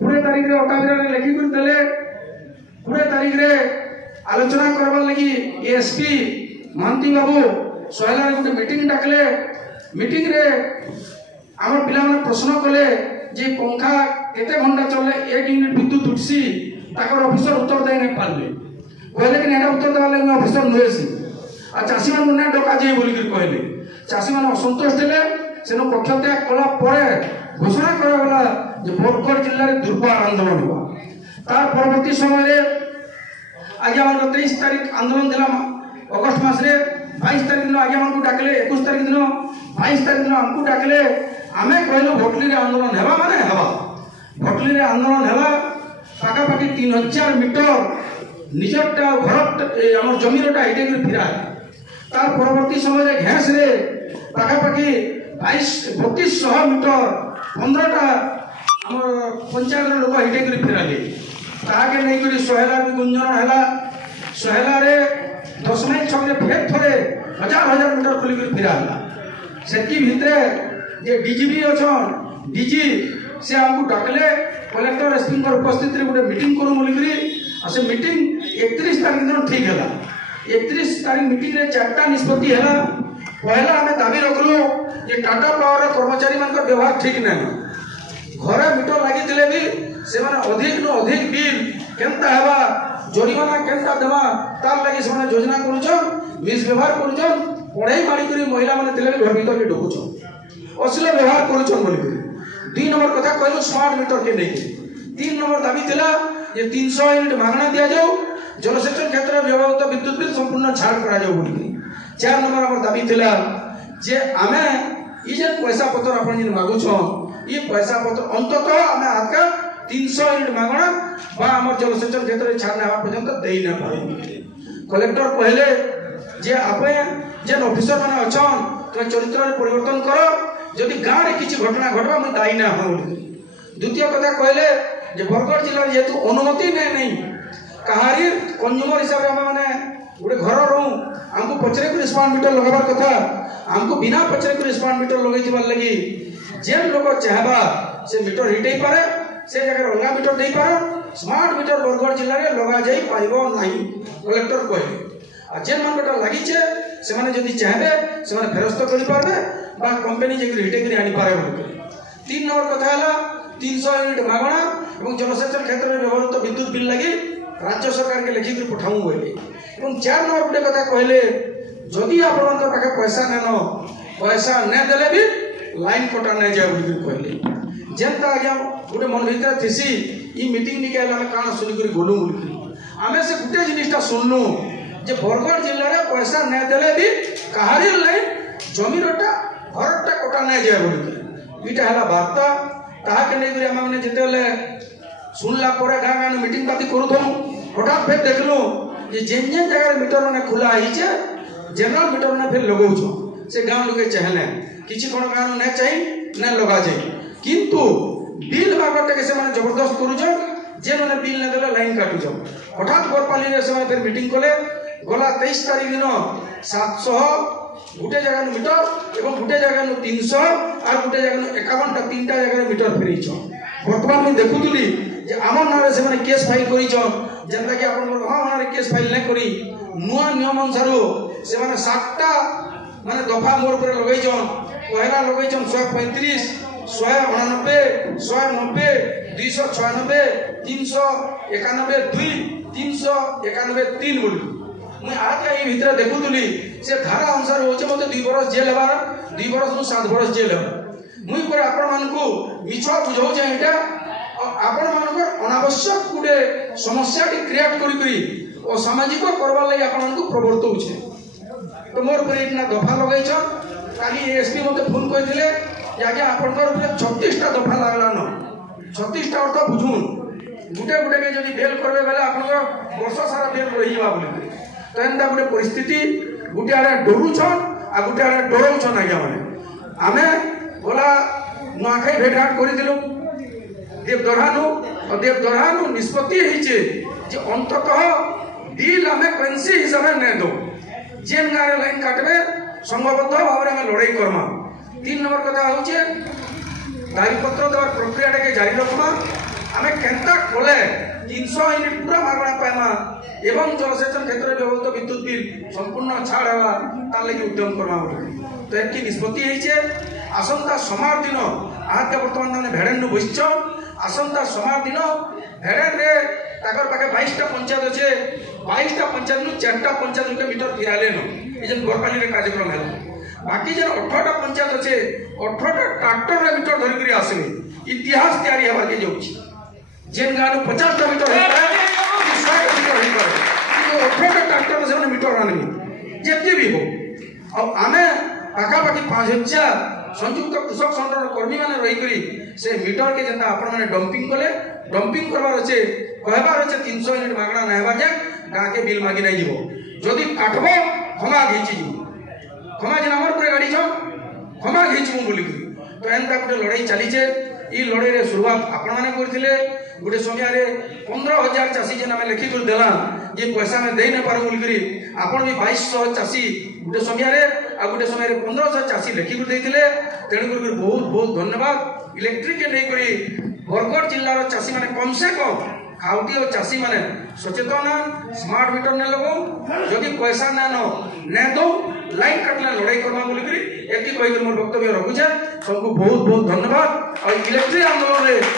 20 तारीख रे अटाविरा लिखि कर देले 20 तारीख रे आलोचना करबार लगी एसपी महांती बाबू सोहेला रे गोटे मीटिंग डाकले मीटिंग रे आम पिला माने प्रश्न कले जे पंखा केते घंटा चले 1 यूनिट विद्युत उठसी ताकर ऑफिसर उत्तर दे नै पारले कहले कि एटा उत्तर देवा लगे ऑफिसर नहेसी आ चासी मान ने डका जे बोली कर कहले चासी मान असंतोष देले सेनो पक्ष त्याग कला परे घोषणा करगला जे बरगढ़ जिल्ला रे दुर्बार आंदोलन हुआ तार परवर्ती समय रे आज्ञा मान 23 तारीख आंदोलन दिला अगस्त मास रे 22 तारीख दिन आज्ञा मान को डाकले 21 तारीख दिन 22 तारीख दिन हमको डाकले आमे कहलो भोटली रे आंदोलन हेबा माने हेबा भोटली रे आंदोलन हेबा पाका पाकी 3000 मीटर निजटा घर हमर जमीरटा हिटे कर फिरा तार परवर्ती समय रे घास रे पाका पाकी 3200 मीटर 15टा हमर पंचायत लोक हिटे कर फिराले ताके नै करी सोहेला भी गुंजन हैला सोहेला रे 10 माइल छक रे फेर थरे हजार मीटर खुली कर फिराला सेकी भितरे जे डीजीपी अछन डीजी से हमको डाकले कलेक्टर एसपी कर उपस्थित रे गोटे मीटिंग करू बोली करी आ से मीटिंग 31 तारीख दिन ठीक हैला 31 तारीख मीटिंग रे चारटा निष्पत्ति हैला पहला हमें दाबी रखलु जे टाटा पावर कर्मचारी मान कर व्यवहार ठीक नै घरे मीटर लागि दिले भी से माने अधिक नो अधिक बिल केनता हेबा जरिमाना केनता देबा तार लागि से माने योजना करूछन मिस व्यवहार करूछन पढ़ाई मारी करी महिला माने दिले घर भीतर के ढोकुछन अश्लील व्यवहार करूछन बोली करी 2 नंबर कथा कहलो स्मार्ट मीटर के नै 3 नंबर दाबी थिला जे 300 यूनिट मागणा दिया जाऊ जलसेचन क्षेत्र में व्यवहृत विद्युत बिल संपूर्ण छाड़ करा जाऊ बोली 4 नंबर हमर दाबी थिला जे आमे ई जे पैसा पत्र आपण जिन मागु छ ई पैसा पत्र अंततः आमे आका 300 यूनिट मागणा बा हमर जलसेचन क्षेत्र में छाड़ ना पर्यंत देई ना पाए कलेक्टर कहले जे आपे जे ऑफिसर माने अछन तो चरित्र रे परिवर्तन करो जदि गाँव रे किछि घटना घटबा मैं दायी ना हो द्वितीय कथा कहले जे बरगढ़ जिल्ला रे जेतु अनुमति नै कहारी कंज्यूमर हिसाब रे हम माने गोटे घर रहू हमको पचरे को स्मार्ट मीटर लगाबार कथा हमको बिना पचरे को स्मार्ट मीटर लगै दिबार लगी जेन लोग चाहबा से मीटर हिटै पारे से जगह अलगा मीटर देई पारे स्मार्ट मीटर बरगढ़ जिल्ला रे लगा जाई पाइबो नाही कलेक्टर कहले आ जेन मानकटा लागि छे से माने जदि चाहबे से माने फेरस्त करि पारबे बा कंपनी जे हिटै करी आनी पारे बोल 3 नंबर कथा हला 300 यूनिट मागणा एवं जलसेचन क्षेत्र में व्यवहृत विद्युत बिल लगी राज्य सरकार के लिखित पठाऊ बोले एवं 4 नंबर गोटे कथा कहले जदि आपण पाखे पैसा नेनो पैसा ने देले भी लाइन कटा नै जाय बोली कहले जेंता आज्ञा गोटे मन भीतर थिसी ई मीटिंग निके हला काना सुनि करी गोलु बोली आमे से गुटे जिनिसटा सुननु जे बरगढ़ जिल्ला रे पैसा ने देले भी कहारी लाइन जमीरटा घरटा कटा नै जाय बोली इटा हला वार्ता ताहा के नै करी हम माने जेते ले सुनला परे गाँ गाँ मीटिंग पाती करूँ हठात फिर देखलु जेन जेन जगह मीटर मैंने खुला है जनरल मीटर मैंने फिर लगौ से गाँव लोग चाहले किसी कौन गाँव नहीं चाहिए न लगा जाए किंतु बिल बाबद के से माने जबरदस्त करूँ जे मैंने बिल न देले लाइन काटुछ हठात गोरपाली रे से फिर मीटिंग कले गला 23 तारीख दिन 700 गोटे जगह मीटर एवं गोटे जगह 300 और गोटे जगह 51टा 3टा जगह मीटर फेरीछ वर्तमान में देखुली जे आमर नारे से माने केस फाइल करी जेंता कि आपन नारे केस फाइल नै करी नुआ नियम अनुसार से माने 7टा माने दफा मोर पर लगै पहला लगै 135 189 190 296 391 2 391 3 बोली मैं आज ए भीतर देखुली से धारा अनुसार होचे मते 2 बरस जेल हेबार 2 बरस नु 7 बरस जेल हेबार मुई पर आपण मानकू मिछ बुझौ जे एटा आपण मानकर अनावश्यक गुटे समस्या क्रिएट करी और सामाजिक करवार लगे आपण को प्रवर्तौ छे तो मोर पर इतना दफा लगै छ काली एसपी मते फोन कइले जे आगे आपण कर 36 टा दफा लागला न 36 टा अर्थ बुझुन गुटे गुटे के जदी बेल करबे बेले आपण को वर्ष सारा बेल रहिबा बोली तो एंता गुटे परिस्थिति गुटे आरे डरू छ आ गुटे आरे डरौ छ ना माने आमे बोला नुआखाई भेटघाट करी दिलु देवदरहानु निष्पत्ति हिचे जे अंततः बिल आमे करेंसी हिसाब से नै दो जेन गारे लाइन काटबे संघबद्ध भाव में लड़ाई करमा 3 नंबर कथा होचे दाबी पत्र देवार प्रक्रिया के जारी रखमा आमे केनता खोले 300 यूनिट पूरा मागणा पाइमा एवं जलसेचन क्षेत्र में व्यवहृत विद्युत बिल संपूर्ण छाड़ हेबा तार लगी उद्यम करबा तो एक निष्पत्ति होइछे। आसंता सोमवार दिन आज वर्तमान माने भेड़न नु बसिछ। आसंता सोमवार दिन भेड़न रे ताकर पाके 22टा पंचायत अच्छे 22टा पंचायत नु 4टा पंचायत के मीटर फिराले न ए जन गोरपाली रे कार्यक्रम है। बाकी जन 18टा पंचायत अच्छे 18टा ट्रैक्टर रे मीटर धरि करी आसबे इतिहास तैयारी हेबा के जाउछि। जेन गानु 50टा मीटर है 100टा मीटर है पर 18टा ट्रैक्टर से मीटर आनबे जेते भी हो। अब आमे पाखा पाखी 5000 संयुक्त कृषक संघर कर्मी माने रही करी से मीटर के जंता आपण माने डंपिंग कले डंपिंग करबार अच्छे कहबार अच्छे 300 यूनिट मागणा ना हेबा जे गाँ के बिल मागी नहीं जीवो जदि काटबो क्षमा घिची जीवो क्षमा जे हमर पर गाड़ी छ क्षमा घिचबो बोली तो एनता गोटे लड़ाई चली छे। ई लड़ाई रे शुरुआत आपण माने करथिले गोटे समय रे 15000 चासी जे नामे लेखि कर देला जे पैसा में देई न पारो बोली करी आपण भी 2200 चासी गोटे समय रे आ गोटे समय रे 1500 चासी लेखि कर देथिले। तेणु कर बहुत बहुत धन्यवाद इलेक्ट्रिक के नहीं करी बरगढ़ जिल्ला रो चासी माने कम से कम खाउटी और चासी माने सचेतन स्मार्ट मीटर ने लगो जदि पैसा ना न दो लाइन काटला लड़ाई करबा बोली करी एक कहि कर मोर वक्तव्य रखुछे। सबको बहुत बहुत धन्यवाद और इलेक्ट्रिक आंदोलन रे